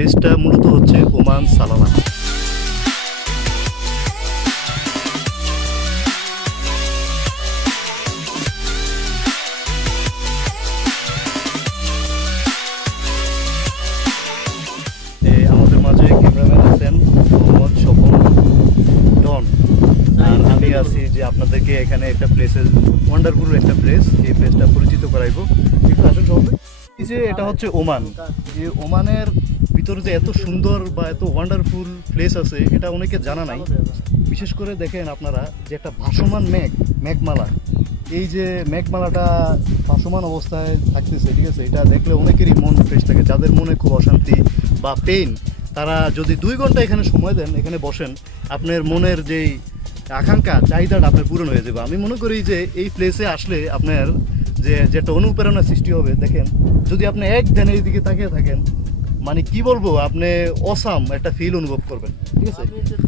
প্লেসটা মূলত হচ্ছে ওমান সালালা। আমাদের মাঝে ক্যামেরাম্যান আছেন মোহাম্মদ স্বপন ডন, আর আমি আছি যে আপনাদেরকে এখানে একটা প্লেসের ওয়ান্ডারফুল একটা প্লেস, এই প্লেসটা পরিচিত করাইবো। একটু আসুন সবাই। এই যে এটা হচ্ছে ওমান, যে ওমানের ভিতরে যে এত সুন্দর বা এত ওয়ান্ডারফুল প্লেস আছে এটা অনেকে জানা নাই। বিশেষ করে দেখেন আপনারা যে একটা ভাসমান মেঘমালা, এই যে মেঘমালাটা ভাসমান অবস্থায় থাকতেছে, ঠিক আছে, এটা দেখলে অনেকেরই মন ফ্রেশ থাকে। যাদের মনে খুব অশান্তি বা পেইন, তারা যদি 2 ঘন্টা এখানে সময় দেন, এখানে বসেন, আপনার মনের যেই আকাঙ্ক্ষা চাহিদাটা আপনার পূরণ হয়ে যাবে। আমি মনে করি যে এই প্লেসে আসলে আপনার যেটা অনুপ্রেরণা সৃষ্টি হবে, দেখেন যদি আপনি এক ধ্যানের দিকে তাকিয়ে থাকেন, মানে কি বলবো, আপনি অসাম একটা ফিল অনুভব করবেন, ঠিক আছে।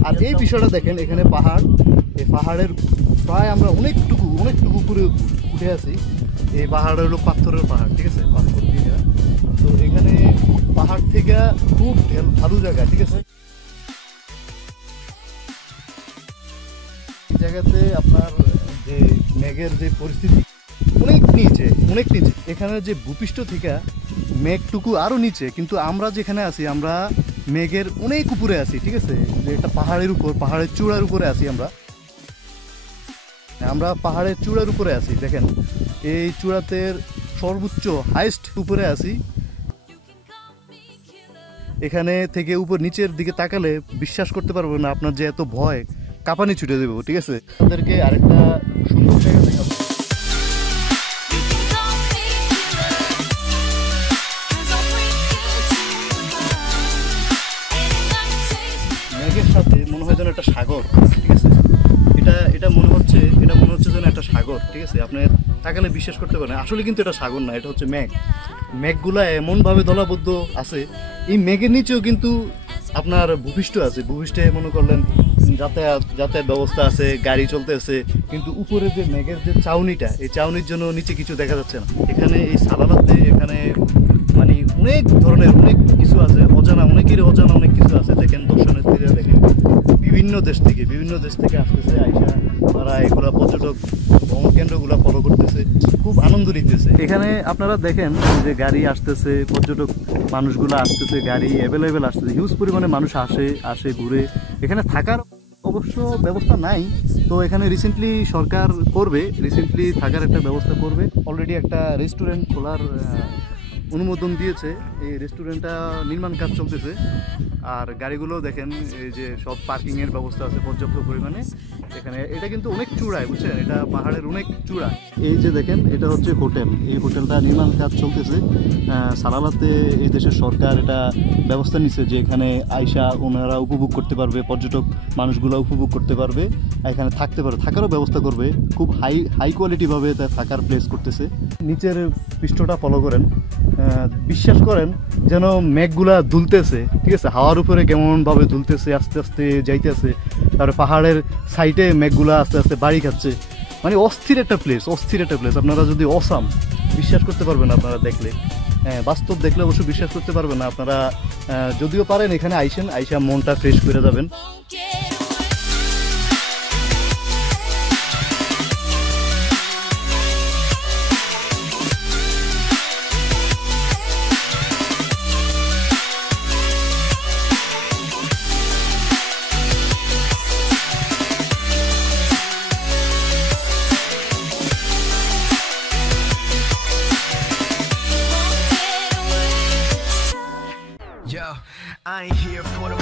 আর এই বিষয়টা দেখেন, এখানে পাহাড়, এই পাহাড়ের প্রায় আমরা অনেকটুকু উপরে উঠে আছি। এই পাহাড় হলো পাথরের পাহাড়, ঠিক আছে, পাথর দিয়ে। তো এখানে পাহাড় থেকে খুব ভালো জায়গা, ঠিক আছে। এই জায়গাতে আপনার যে মেঘের যে পরিস্থিতি অনেক নিচে, এখানে যে ভূপৃষ্ঠ থেকে মেঘটুকু আরও নিচে, কিন্তু আমরা যেখানে আছি আমরা মেঘের অনেক উপরে আছি, ঠিক আছে। যে একটা পাহাড়ের চূড়ার উপরে আছি আমরা পাহাড়ের চূড়ার উপরে আছি। দেখেন এই চূড়াতে সর্বোচ্চ হাইস্ট উপরে আছি। এখানে থেকে উপর নিচের দিকে তাকালে বিশ্বাস করতে পারবো না আপনার যে এত ভয়, কাঁপানি ছুটে দেবো, ঠিক আছে। আপনাদেরকে আরেকটা সুন্দর জায়গা দেখাবো। মেঘের সাথে মনে হয় যেন একটা সাগর, ঠিক আছে। এটা মনে হচ্ছে যেন একটা সাগর, ঠিক আছে। আপনি তাকালে বিশ্বাস করতে পারেন, আসলে কিন্তু এটা সাগর না, এটা হচ্ছে মেঘগুলা এমনভাবে দলাবদ্ধ আছে। এই মেঘের নিচেও কিন্তু আপনার ভূপৃষ্ঠ আছে, ভূপৃষ্ঠে মনে করলেন যাতায়াত ব্যবস্থা আছে, গাড়ি চলতেছে, কিন্তু উপরে যে মেঘের যে চাউনিটা, এই চাউনির জন্য নিচে কিছু দেখা যাচ্ছে না। এখানে এই সালালাতে এখানে মানে অনেক ধরনের অনেক কিছু আছে, অনেকেরই অজানা অনেক কিছু আছে। দেখেন দর্শনার্থীরা দেখেন বিভিন্ন দেশ থেকে আসতেছে, আইসা তারা এগুলা পর্যটক কেন্দ্রগুলো ফলো করতেছে, খুব আনন্দ নিতেছে। এখানে আপনারা দেখেন যে গাড়ি আসতেছে, পর্যটক মানুষগুলো আসতেছে, গাড়ি অ্যাভেলেবেল আসতেছে, হিউজ পরিমাণে মানুষ আসে ঘুরে। এখানে থাকার অবশ্য ব্যবস্থা নাই, তো এখানে রিসেন্টলি সরকার থাকার একটা ব্যবস্থা করবে। অলরেডি একটা রেস্টুরেন্ট খোলার অনুমোদন দিয়েছে, এই রেস্টুরেন্টটা নির্মাণ কাজ চলতেছে। আর গাড়িগুলো দেখেন এই যে সব পার্কিংয়ের ব্যবস্থা আছে পর্যাপ্ত পরিমাণে এখানে। এটা কিন্তু অনেক চূড়ায়, বুঝছেন, এটা পাহাড়ের অনেক চূড়া। এই যে দেখেন এটা হচ্ছে হোটেল, এই হোটেলটা নির্মাণ কাজ চলতেছে সালালাতে। এই দেশের সরকার এটা ব্যবস্থা নিচ্ছে যে এখানে আইসা ওনারা উপভোগ করতে পারবে, পর্যটক মানুষগুলো উপভোগ করতে পারবে, এখানে থাকতে পারবে, থাকারও ব্যবস্থা করবে। খুব হাই কোয়ালিটিভাবে থাকার প্লেস করতেছে। নিচের পৃষ্ঠটা ফলো করেন, বিশ্বাস করেন যেন মেঘগুলা দুলতেছে, ঠিক আছে, হাওয়ার উপরে কেমনভাবে দুলতেছে, আস্তে আস্তে যাইতেছে। তারপরে পাহাড়ের সাইডে মেঘগুলা আস্তে আস্তে বাড়ি খাচ্ছে, মানে অস্থির একটা প্লেস। আপনারা যদি অসাম বিশ্বাস করতে পারবেন আপনারা দেখলে, বাস্তব দেখলে অবশ্য বিশ্বাস করতে পারবেন না আপনারা। যদিও পারেন এখানে আইসা মনটা ফ্রেশ করে যাবেন। I ain't here for the